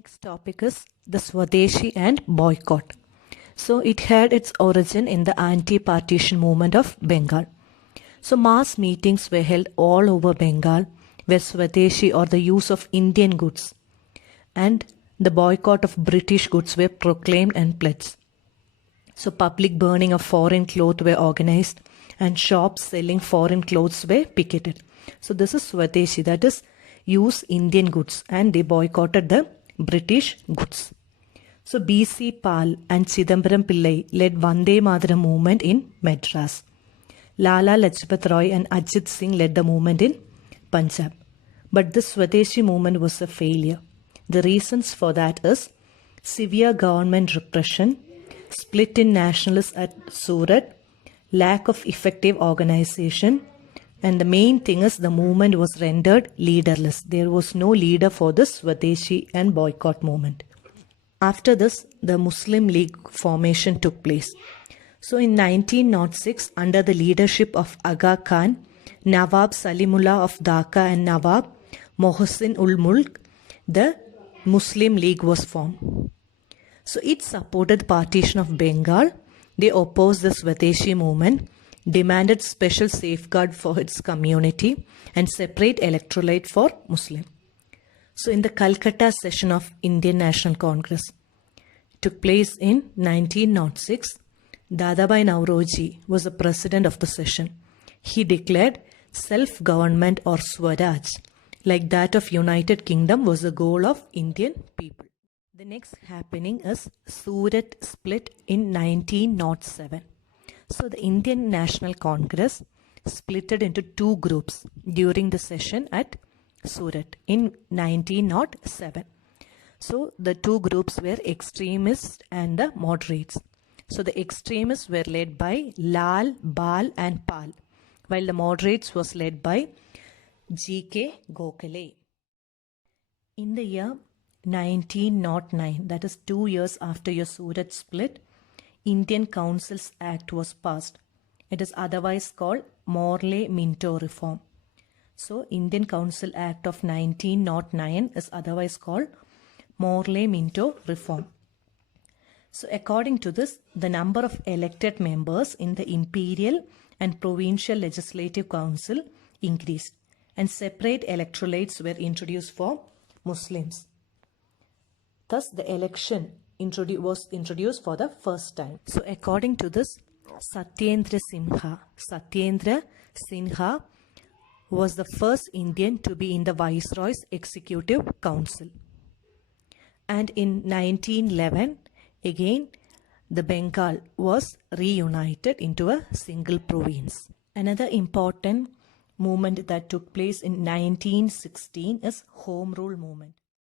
Next topic is the Swadeshi and boycott. So it had its origin in the anti-partition movement of Bengal. So mass meetings were held all over Bengal where Swadeshi or the use of Indian goods and the boycott of British goods were proclaimed and pledged. So public burning of foreign clothes were organized and shops selling foreign clothes were picketed. So this is Swadeshi, that is use Indian goods, and they boycotted the British goods. So B.C. Pal and Chidambaram Pillai led Vande Mataram movement in Madras. Lala Lajpat Roy and Ajit Singh led the movement in Punjab. But this Swadeshi movement was a failure. The reasons for that is severe government repression, split in nationalists at Surat, lack of effective organization, and the main thing is the movement was rendered leaderless. There was no leader for this Swadeshi and boycott movement. After this, the Muslim League formation took place. So in 1906, under the leadership of Aga Khan, Nawab Salimullah of Dhaka and Nawab Mohsin ul Mulk, the Muslim League was formed. So it supported the partition of Bengal. They opposed the Swadeshi movement, demanded special safeguard for its community and separate electorate for Muslim. So in the Calcutta session of Indian National Congress took place in 1906, Dadabhai Nauroji was the president of the session. He declared self-government or Swaraj, like that of United Kingdom, was the goal of Indian people. The next happening is Surat split in 1907. So the Indian National Congress splitted into two groups during the session at Surat in 1907. So the two groups were extremists and the moderates. So the extremists were led by Lal, Bal and Pal, while the moderates was led by G.K. Gokhale. In the year 1909, that is 2 years after your Surat split, Indian Councils Act was passed. It is otherwise called Morley-Minto Reform. So Indian Council Act of 1909 is otherwise called Morley-Minto Reform. So according to this, the number of elected members in the imperial and provincial legislative council increased and separate electorates were introduced for Muslims. Thus, the election was introduced for the first time. So according to this, Satyendra Sinha was the first Indian to be in the Viceroy's Executive Council. And in 1911, again, the Bengal was reunited into a single province. Another important movement that took place in 1916 is Home Rule movement.